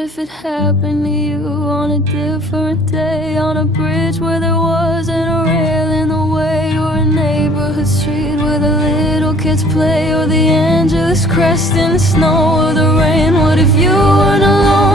If it happened to you on a different day, on a bridge where there wasn't a rail in the way, or a neighborhood street where the little kids play, or the Angeles crest in the snow or the rain. What if you weren't alone?